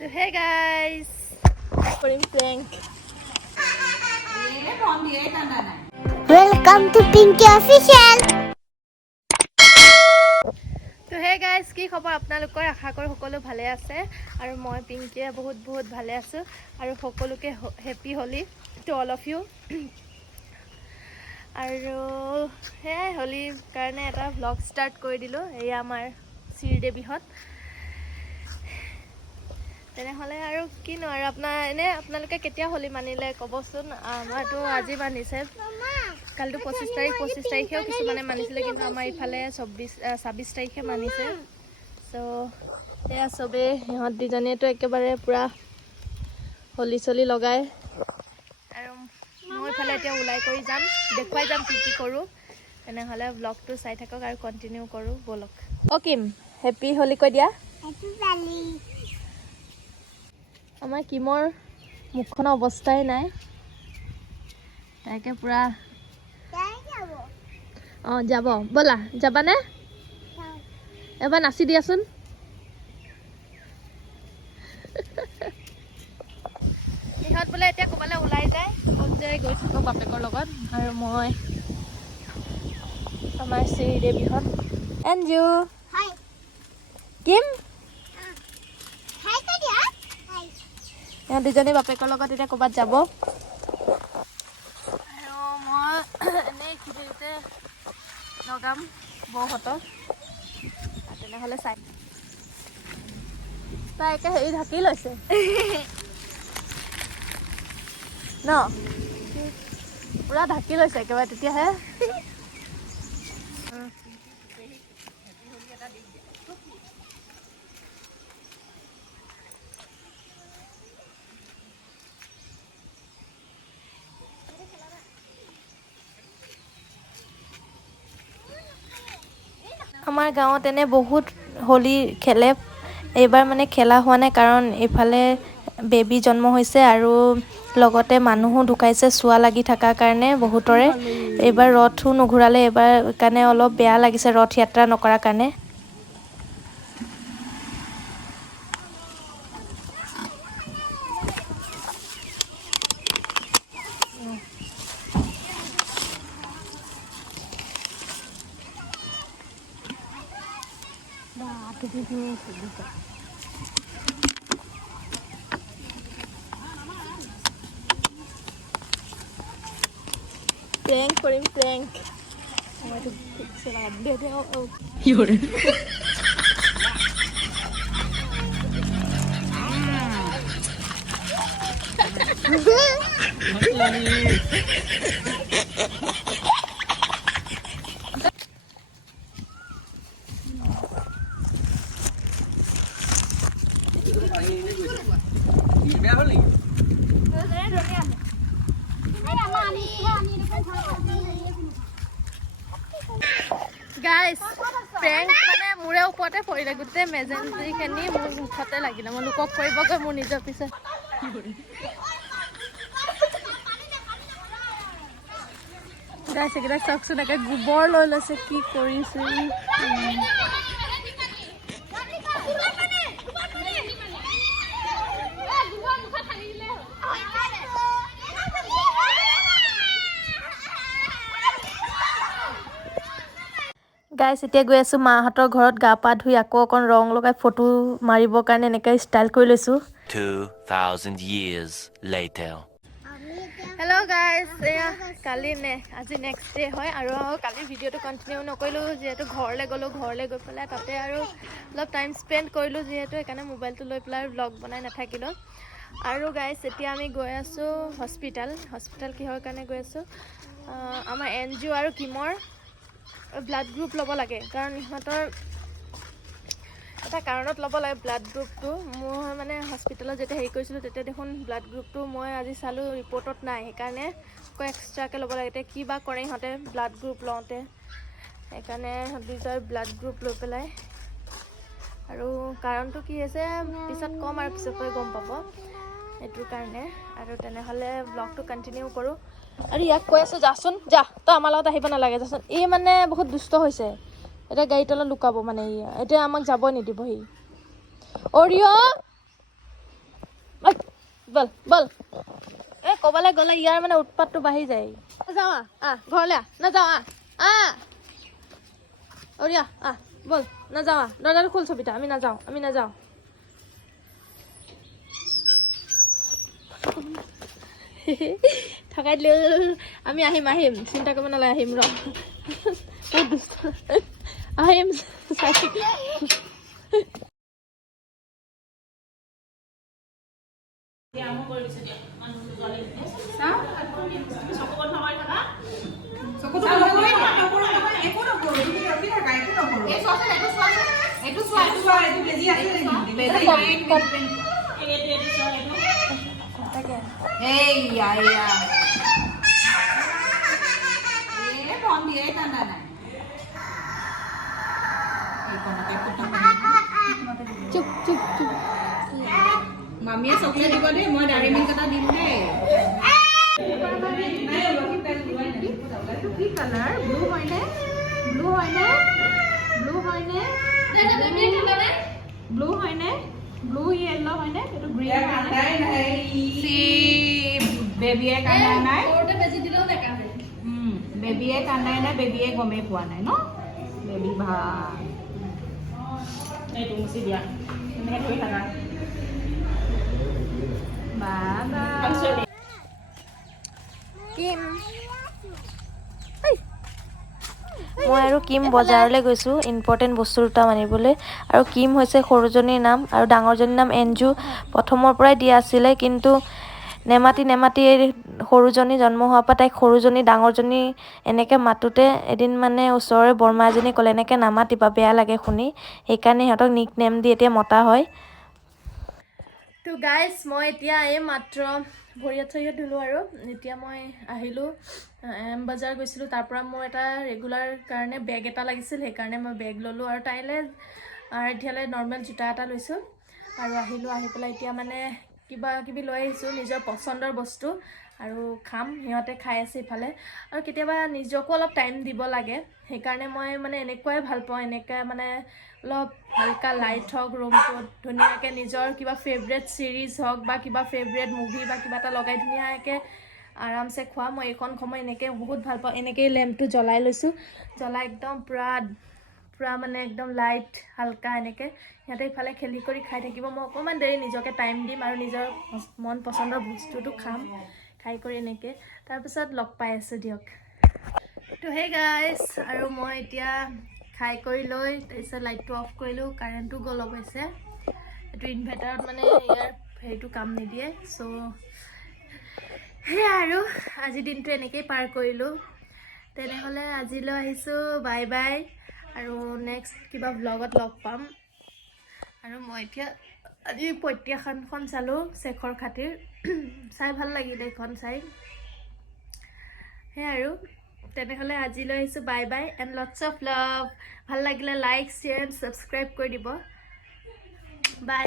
So hey guys, prank prank. Welcome to Pinky Official. So hey guys, কি খবৰ আপোনালোকৰ? আশা কৰো সকলো ভালে আছে আৰু মই পিংকিয়ে বহুত ভালে আছো আৰু সকলোকে happy Holi to all of you. আৰু হে হোলিৰ কাৰণে এটা ব্লগ ষ্টাৰ্ট কৰি দিলো। এয়া আমাৰ শ্ৰীদেৱীহত। তেনেহ'লে আৰু কিনো আৰু আপোনালোকে কেতিয়া হোলি মানিলে ক'বচোন। আমাৰতো আজি মানিছে, কালিতো 25 তাৰিখেও কিছুমানে মানিছিলে, কিন্তু আমাৰ ইফালে 26 তাৰিখে মানিছে। চ' সেয়া চবেই সিহঁত দুজনীয়েতো একেবাৰে পূৰা হোলি চলি লগায় আৰু মই ইফালে এতিয়া ওলাই কৰি যাম, দেখুৱাই যাম কি কৰোঁ। তেনেহ'লে ব্লগটো চাই থাকক আৰু কণ্টিনিউ কৰোঁ ব'লক। কিম হেপী হোলি কৈ দিয়া। আমাৰ কিমৰ মুখখনৰ অৱস্থাই নাই, তাকে পুৰা যাব। ব'লা যাবানে? এবাৰ নাচি দিয়াচোন। সিহঁত বোলে এতিয়া ক'ৰবালৈ ওলাই যায়, গৈ থাকোঁ বাপেকৰ লগত আৰু মই আমাৰ শ্ৰীদেৱীহঁত এঞ্জু কিম সিহঁত দুজনী বাপেকৰ লগত এতিয়া ক'ৰবাত যাব আৰু মই এনেই খিৰিতে লগাম বৌহঁতক। তেনেহ'লে চাই তাই একে হেৰি ঢাকি লৈছে ন, পুৰা ঢাকি লৈছে একেবাৰে, তেতিয়াহে আমাৰ গাঁৱত এনে বহুত হোলী খেলে। এইবাৰ মানে খেলা হোৱা নাই কাৰণ এইফালে বেবী জন্ম হৈছে আৰু লগতে মানুহো ঢুকাইছে চুৱা লাগি থকাৰ কাৰণে বহুতৰে। এইবাৰ ৰথো নুঘূৰালে, এইবাৰ কাৰণে অলপ বেয়া লাগিছে ৰথ যাত্ৰা নকৰাৰ কাৰণে। প্ৰেংক কৰিম প্ৰেংক। মইতো ঠিকছে লগাম দে কি কৰে গাইজ প্ৰেংক মানে মোৰে ওপৰতে পৰিলে, গোটেই মেজেণ্টিখিনি মোৰ মুখতে লাগিলে। মই লোকক কৰিবগৈ মোৰ নিজৰ পিছত গাইজ এইকেইটা চাওকচোন, একে গোবৰ লৈ লৈছে, কি কৰিছে। গাইজ এতিয়া গৈ আছোঁ মাহঁতৰ ঘৰত, গা পা ধুই আকৌ অকণ ৰং লগাই ফটো মাৰিবৰ কাৰণে এনেকৈ ষ্টাইল কৰি লৈছোঁ। 2000 years later. হেল্ল' গাইজ, এয়া আজি নেক্সট ডে হয় আৰু কালি ভিডিঅ'টো কণ্টিনিউ নকৰিলোঁ যিহেতু ঘৰলৈ গ'লোঁ। ঘৰলৈ গৈ পেলাই তাতে আৰু অলপ টাইম স্পেণ্ড কৰিলোঁ, যিহেতু সেইকাৰণে মোবাইলটো লৈ পেলাই ব্লগ বনাই নাথাকিলোঁ। আৰু গাইজ এতিয়া আমি গৈ আছোঁ হস্পিটেল কিহৰ কাৰণে গৈ আছোঁ, আমাৰ এঞ্জু আৰু কিমৰ ব্লাড গ্ৰুপ ল'ব লাগে, কাৰণ ইহঁতৰ এটা কাৰণত ল'ব লাগে ব্লাড গ্ৰুপটো। মোৰ মানে হস্পিটেলত যেতিয়া হেৰি কৰিছিলোঁ তেতিয়া দেখোন ব্লাড গ্ৰুপটো মই আজি চালোঁ ৰিপৰ্টত নাই, সেইকাৰণে আকৌ এক্সট্ৰাকৈ ল'ব লাগে। এতিয়া কি বা কৰে ইহঁতে ব্লাড গ্ৰুপ লওঁতে, সেইকাৰণে দুইটাৰ ব্লাড গ্ৰুপ লৈ পেলাই। আৰু কাৰণটো কি হৈছে পিছত ক'ম আৰু পিছতকৈ গম পাব এইটোৰ কাৰণে। আৰু তেনেহ'লে ব্লগটো কণ্টিনিউ কৰোঁ আৰু ইয়াক কৈ আছোঁ যাচোন, যা তই আমাৰ লগত আহিব নালাগে যাচোন। ই মানে বহুত দুষ্ট হৈছে, এতিয়া গাড়ী তলত লুকাব মানে। এতিয়া আমাক যাব নিদিব সি। অৰিঅ' বল বল এই ক'বালৈ গ'লে ইয়াৰ মানে উৎপাতটো বাঢ়ি যায় যাওঁ ঘৰলৈ নাযাওঁ অৰিয়া বল নাযাওঁ দৰজাটো খোল ছবিতা আমি নাযাওঁ ঠকাই দিলে আমি আহিম চিন্তা কৰিব নালাগে আহিম ৰ আহিম চুপ মামীয়ে চকলেট দিব দেই মই ডাইৰী মিল্ক এটা দিম দেই কি কালাৰ ব্লু হয়নে ব্লু হয়নে য়েল্লো হয়নে এইটো গ্ৰীণ বেবীয়ে কান্দা নাই বেবীয়ে কান্দাই নাই বেবীয়ে গমেই পোৱা নাই ন বেবী ভাল এইটো মুচি দিয়া এনেকৈ ধৰি থাকা মই আৰু কিম বজাৰলৈ গৈছোঁ ইম্পৰ্টেণ্ট বস্তু দুটা আনিবলৈ আৰু কিম হৈছে সৰুজনীৰ নাম আৰু ডাঙৰজনীৰ নাম এঞ্জু প্ৰথমৰ পৰাই দিয়া আছিলে কিন্তু নেমাতি সৰুজনী জন্ম হোৱাৰ পৰা তাইক সৰুজনী ডাঙৰজনী এনেকৈ মাতোতে এদিন মানে ওচৰৰে বৰমা এজনী ক'লে এনেকৈ নামাতিবা বেয়া লাগে শুনি সেইকাৰণে সিহঁতক নিক নেম দি এতিয়া মতা হয় তো গাইজ মই এতিয়া এই মাত্ৰ ভৰিয়াত চৰিয়াত ধুলোঁ আৰু এতিয়া মই আহিলোঁ এম বজাৰ গৈছিলোঁ তাৰ পৰা মোৰ এটা ৰেগুলাৰ কাৰণে বেগ এটা লাগিছিল সেইকাৰণে মই বেগ ল'লোঁ আৰু তাইলৈ এতিয়ালৈ নৰ্মেল জোতা এটা লৈছোঁ আৰু আহিলোঁ আহি পেলাই এতিয়া মানে কিবা কিবি লৈ আহিছোঁ নিজৰ পচন্দৰ বস্তু আৰু খাম সিহঁতে খাই আছে ইফালে আৰু কেতিয়াবা নিজকো অলপ টাইম দিব লাগে সেইকাৰণে মই মানে এনেকুৱাই ভাল পাওঁ এনেকৈ মানে অলপ হালকা লাইট হওক ৰুমটোত ধুনীয়াকৈ নিজৰ কিবা ফেভৰেট চিৰিজ হওক বা কিবা ফেভৰেট মুভি বা কিবা এটা লগাই ধুনীয়াকৈ আৰামছে খোৱা মই এইখন সময় এনেকৈ বহুত ভাল পাওঁ এনেকৈ লেম্পটো জ্বলাই লৈছোঁ জ্বলাই একদম পুৰা মানে একদম লাইট হালকা এনেকৈ সিহঁতে ইফালে খেলি কৰি খাই থাকিব মই অকণমান দেৰি নিজকে টাইম দিম আৰু নিজৰ মন পচন্দৰ বস্তুটো খাম খাই কৰি এনেকৈ তাৰপিছত লগ পাই আছোঁ দিয়ক তো হে গাইজ আৰু মই এতিয়া খাই কৰি লৈ তাৰপিছত লাইটটো অফ কৰিলোঁ কাৰেণ্টটো গ'ল অৱশ্যে এইটো ইনভাৰ্টাৰত মানে ইয়াৰ হেৰিটো কাম নিদিয়ে চ' সেয়া আৰু আজিৰ দিনটো এনেকৈয়ে পাৰ কৰিলোঁ তেনেহ'লে আজিলৈ আহিছোঁ বাই বাই আৰু নেক্সট কিবা ব্লগত লগ পাম আৰু মই এতিয়া আজি প্ৰত্যাখ্যানখন চালোঁ শেখৰ খাতিৰ চাই ভাল লাগিলে এইখন চাই সেয়া আৰু তেনেহ'লে আজিলৈ আহিছোঁ bye bye and lots of love ভাল লাগিলে লাইক শ্বেয়াৰ এণ্ড ছাবস্ক্ৰাইব কৰি দিব বাই